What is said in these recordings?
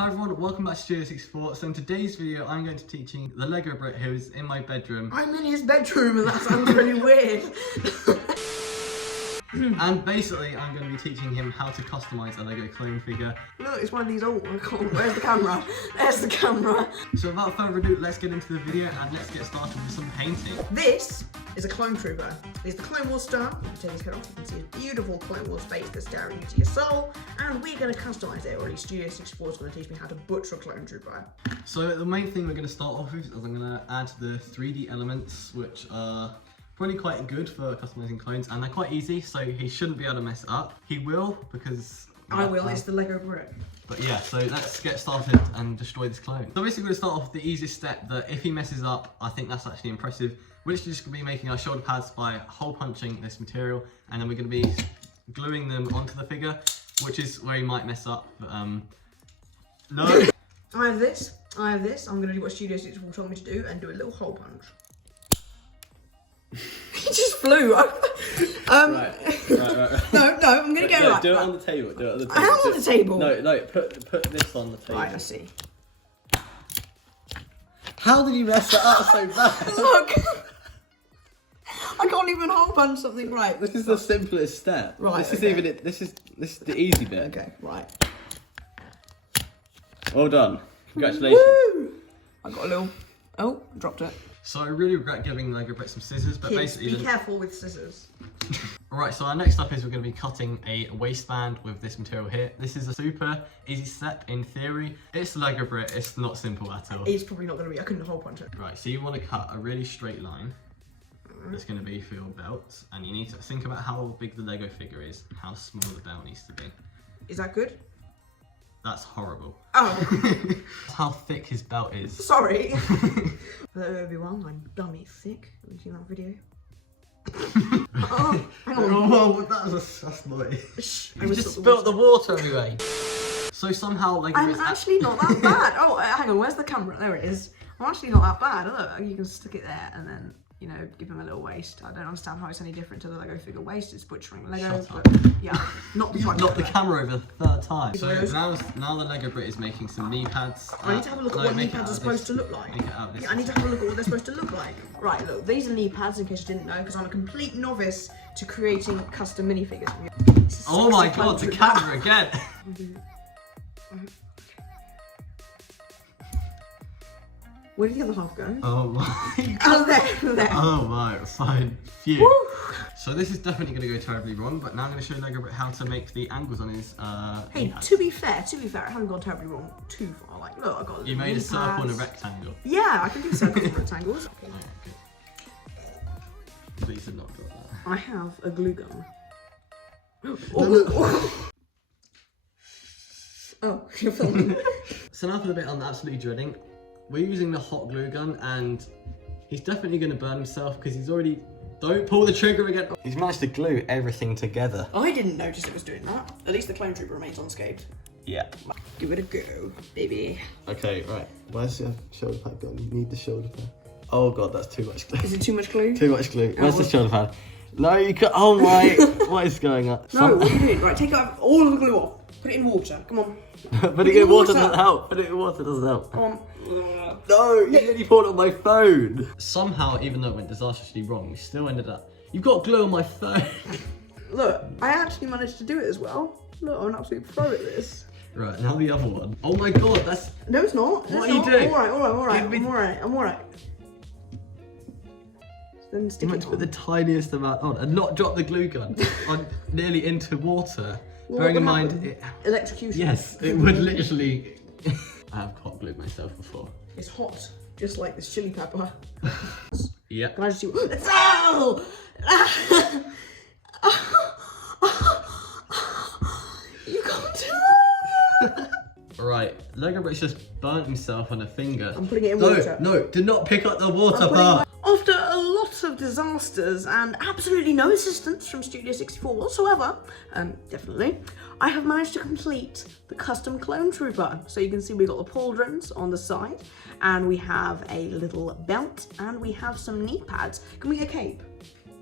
Hi everyone, welcome back to Studio 64. So in today's video, I'm going to be teaching the Lego Brit who is in my bedroom. I'm in his bedroom and that sounds really weird. And basically, I'm going to be teaching him how to customise a Lego clone figure. Look, it's one of these old, where's the camera? There's the camera. So without further ado, let's get into the video and let's get started with some painting. This is a clone trooper. He's the Clone Wars star. You can take his head off, you can see his beautiful Clone Wars face that's staring into your soul. And we're going to customise it, or at least Studio 64 is going to teach me how to butcher a clone trooper. So the main thing we're going to start off with is I'm going to add the 3D elements, which are probably quite good for customising clones, and they're quite easy, so he shouldn't be able to mess it up. He will, because... I will, it's the Lego Brit. But yeah, so let's get started and destroy this clone. So basically we're going to start off with the easiest step that if he messes up, I think that's actually impressive. We're literally just going to be making our shoulder pads by hole punching this material, and then we're going to be gluing them onto the figure, which is where he might mess up, but no. I have this, I'm going to do what Studio 64 told me to do and do a little hole punch. He just flew. Right. No, I'm gonna go right. Do it on the table. Do it on the table. I am on the table. No, put this on the table. Right, I see. How did you mess that up so bad? Look, I can't even hole punch something right. This is the simplest step. Right. This is even it. This is the easy bit. Okay, right. Well done. Congratulations. Woo! I got a little. Oh, dropped it. So I really regret giving Lego Brit some scissors, but Kids, basically... be careful with scissors. Alright, so our next step is we're going to be cutting a waistband with this material here. This is a super easy step in theory. It's Lego Brit, it's not simple at all. It's probably not going to be, I couldn't hole punch it. Right, so you want to cut a really straight line. That's going to be for your belt. And you need to think about how big the Lego figure is, how small the belt needs to be. Is that good? That's horrible. Oh. How thick his belt is. Sorry. Hello everyone, I'm dummy thick. Have you seen that video? Oh, oh, that was a noise. You just spilt the water everywhere. So somehow Lego I'm actually not that bad. Oh, hang on, where's the camera? There it is. I'm actually not that bad. Look, you can stick it there and then, you know, give him a little waist. I don't understand how it's any different to the Lego figure waist. It's butchering Lego, but yeah, not the Not the camera over the third time. So Videos. now the Lego Brit is making some knee pads. I need to have a look at what knee pads are supposed to look like. Yeah, I need to have a look at what they're supposed to look like. Right, look, these are knee pads in case you didn't know, because I'm a complete novice to creating custom minifigures. Oh my god, the camera again! Where did the other half go? Oh my god. Oh, there. Oh my, fine. Phew. Woo. So this is definitely going to go terribly wrong, but now I'm going to show Lego Brit how to make the angles on his Hey, knee pads. to be fair, I haven't gone terribly wrong too far. Like, look, I got. You made a circle and a pads. rectangle. Yeah, I can do circles and rectangles. Okay. Please did not drop that. I have a glue gun. Oh, you're filming. So now for the bit I'm absolutely dreading. We're using the hot glue gun and he's definitely going to burn himself because he's already... Don't pull the trigger again. He's managed to glue everything together. I didn't notice it was doing that. At least the clone trooper remains unscathed. Yeah. Give it a go, baby. Okay, right. Where's your shoulder pad gone? You need the shoulder pad. Oh god, that's too much glue. Is it too much glue? Too much glue. Where's the shoulder pad? No, you can't. Oh my. What is going on? No, what are you doing? Right, take out all of the glue off. Put it in water. Come on. But it in water doesn't help. But it in water doesn't help. Come on. No, you nearly poured it on my phone. Somehow, even though it went disastrously wrong, we still ended up... You've got glue on my phone. Look, I actually managed to do it as well. Look, I'm an absolute pro at this. Right, now the other one. Oh my god, that's... No, it's not. What are you doing? I'm alright. Then stick You it meant to put on. the tiniest amount on and not drop the glue gun on nearly into water. Well, Bearing in what mind... happened? It, Electrocution. yes, it would literally... I have hot glued myself before. It's hot, just like this chili pepper. Yeah. Can I just do... Oh! You can't do that! Right, Lego Brit's just burnt himself on a finger. I'm putting it in water. No, do not pick up the water part. After a lot of disasters and absolutely no assistance from Studio 64 whatsoever, definitely, I have managed to complete the custom clone trooper. So you can see we've got the pauldrons on the side, and we have a little belt, and we have some knee pads. Can we get a cape?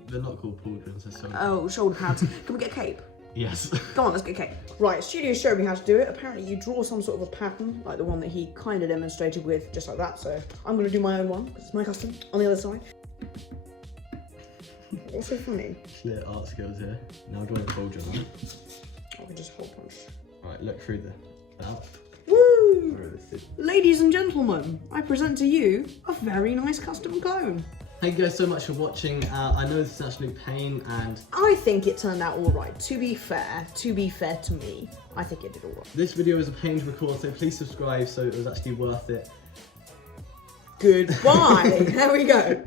They're not called pauldrons, they're so... Oh, shoulder pads. Can we get a cape? Yes. Come on, let's go. Okay, right, Studio showed me how to do it. Apparently you draw some sort of a pattern, like the one that he kind of demonstrated with, just like that. So I'm going to do my own one, because it's my custom, on the other side. What's so funny? Clear art skills here. Now drawing a bulge on that. I can just hole punch. Alright, look through that. Woo! Ladies and gentlemen, I present to you a very nice custom clone. Thank you guys so much for watching. I know this is an absolute pain, and I think it turned out all right. To be fair to me, I think it did all right. this video was a pain to record, so please subscribe so it was actually worth it. Goodbye. There we go.